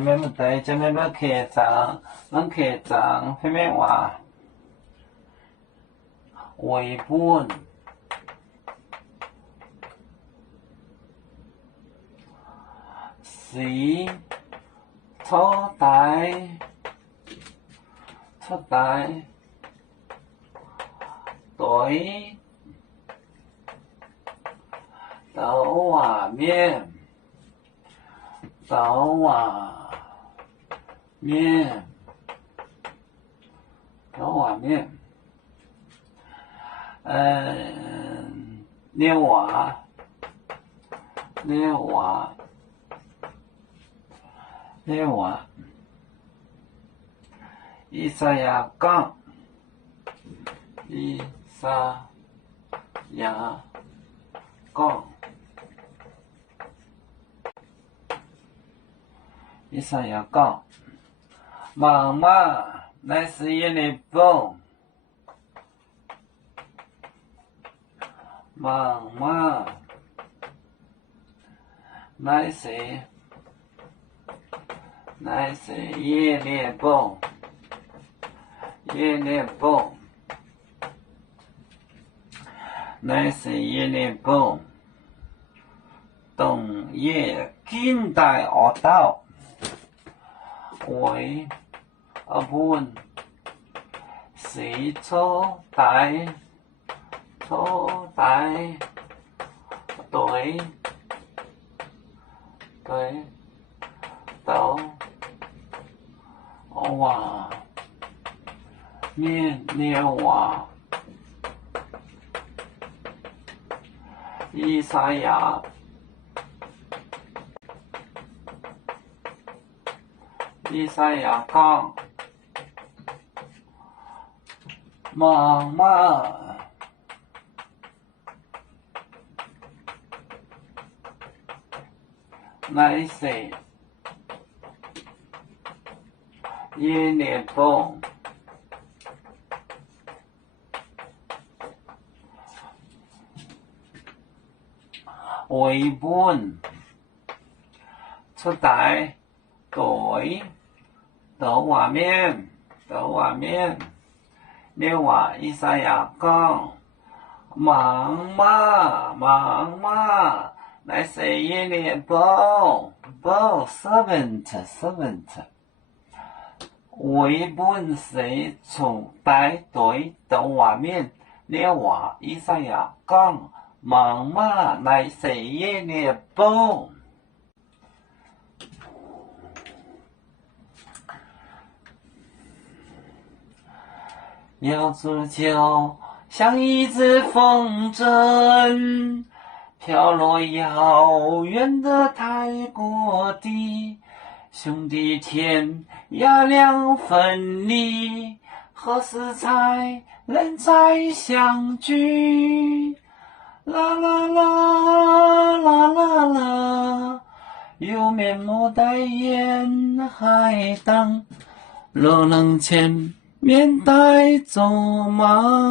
免不对，这边要客长，咱客长什么话？为本是初代对斗瓦面六瓦伊萨亚港伊萨亚港妈妈乃是日本妈妈乃是日本东野近代学道为本是初代对斗瓦面六瓦伊萨亚港妈妈乃是日本为本初代对斗瓦面六瓦伊萨亚港妈妈乃是日本servant为本是初代对斗瓦面六瓦伊萨亚港妈妈乃是日本。鸟子就像一只风筝，飘落遥远的泰国地。兄弟天涯两分离，何时才能再相聚？啦啦啦啦啦啦，有面目代言海棠，若能见面带走吗？